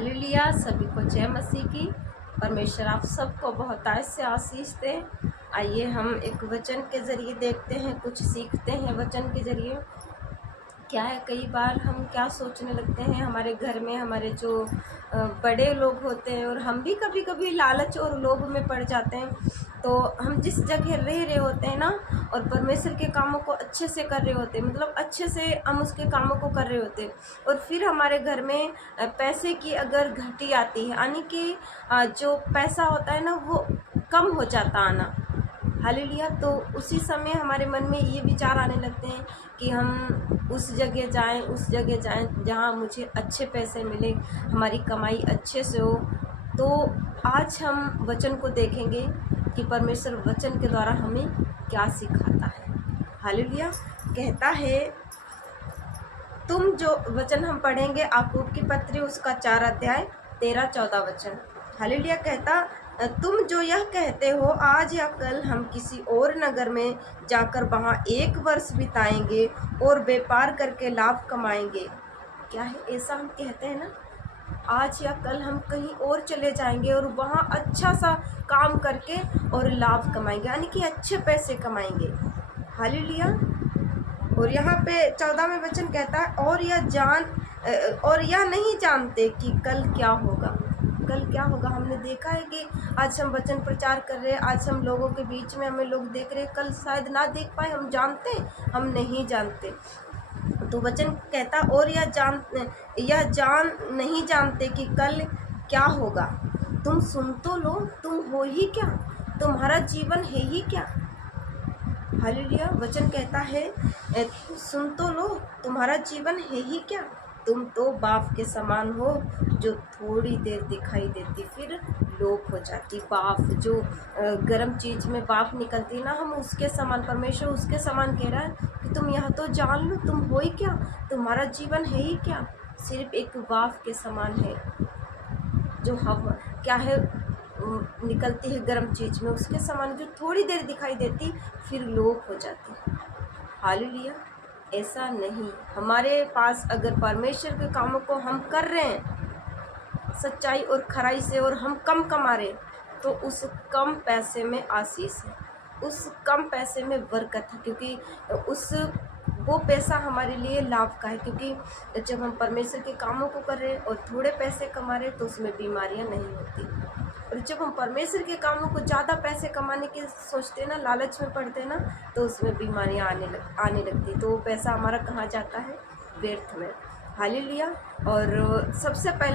Hallelujah. सभी को जय मसीह की। परमेश्वर आप सबको बहुतायत से आशीष दे। आइए हम एक वचन के ज़रिए देखते हैं, कुछ सीखते हैं वचन के ज़रिए। क्या है, कई बार हम क्या सोचने लगते हैं, हमारे घर में हमारे जो बड़े लोग होते हैं और हम भी कभी कभी लालच और लोभ में पड़ जाते हैं। तो हम जिस जगह रह रहे होते हैं ना, और परमेश्वर के कामों को अच्छे से कर रहे होते हैं, मतलब अच्छे से हम उसके कामों को कर रहे होते हैं, और फिर हमारे घर में पैसे की अगर घटी आती है, यानी कि जो पैसा होता है ना वो कम हो जाता आना। हालेलुया। तो उसी समय हमारे मन में ये विचार आने लगते हैं कि हम उस जगह जाएं जहाँ मुझे अच्छे पैसे मिले, हमारी कमाई अच्छे से हो। तो आज हम वचन को देखेंगे कि परमेश्वर वचन के द्वारा हमें क्या सिखाता है। हालेलुया। कहता है, तुम जो वचन हम पढ़ेंगे याकूब की पत्री उसका 4 अध्याय 13-14 वचन। हालेलुया। कहता, तुम जो यह कहते हो आज या कल हम किसी और नगर में जाकर वहाँ 1 वर्ष बिताएंगे और व्यापार करके लाभ कमाएंगे। क्या है, ऐसा हम कहते हैं ना, आज या कल हम कहीं और चले जाएंगे और वहाँ अच्छा सा काम करके और लाभ कमाएंगे, यानी कि अच्छे पैसे कमाएंगे। हालेलुया। और यहाँ पे 14वें वचन कहता है, और यह नहीं जानते कि कल क्या होगा। कल क्या होगा, हमने देखा है कि आज हम वचन प्रचार कर रहे हैं, आज हम लोगों के बीच में हमें लोग देख रहे हैं, कल शायद ना देख पाए। हम जानते, हम नहीं जानते। तो वचन कहता, और यह जान नहीं जानते कि कल क्या होगा। तुम सुन तो लो, तुम हो ही क्या, तुम्हारा जीवन है ही क्या। हालेलुया। वचन कहता है, सुन तो लो, तुम्हारा जीवन है ही क्या। तुम तो बाफ के समान हो जो थोड़ी देर दिखाई देती फिर लोप हो जाती। बाफ जो गर्म चीज़ में बाफ निकलती है ना, हम उसके समान, परमेश्वर उसके समान कह रहा है कि तुम यह तो जान लो, तुम हो ही क्या, तुम्हारा जीवन है ही क्या। सिर्फ एक बाफ के समान है जो हवा क्या है निकलती है गर्म चीज़ में, उसके समान जो थोड़ी देर दिखाई देती फिर लोप हो जाती। हालेलुया। ऐसा नहीं, हमारे पास अगर परमेश्वर के कामों को हम कर रहे हैं सच्चाई और खराई से, और हम कम कमा रहे, तो उस कम पैसे में आशीष है, उस कम पैसे में बरकत है, क्योंकि वो पैसा हमारे लिए लाभ का है। क्योंकि जब हम परमेश्वर के कामों को कर रहे हैं और थोड़े पैसे कमा रहे हैं तो उसमें बीमारियां नहीं होती। और जब हम परमेश्वर के कामों को ज़्यादा पैसे कमाने के सोचते हैं ना, लालच में पड़ते हैं ना, तो उसमें बीमारियां आने लगती। तो वो पैसा हमारा कहाँ जाता है, व्यर्थ में। हालेलुया। और सबसे पहले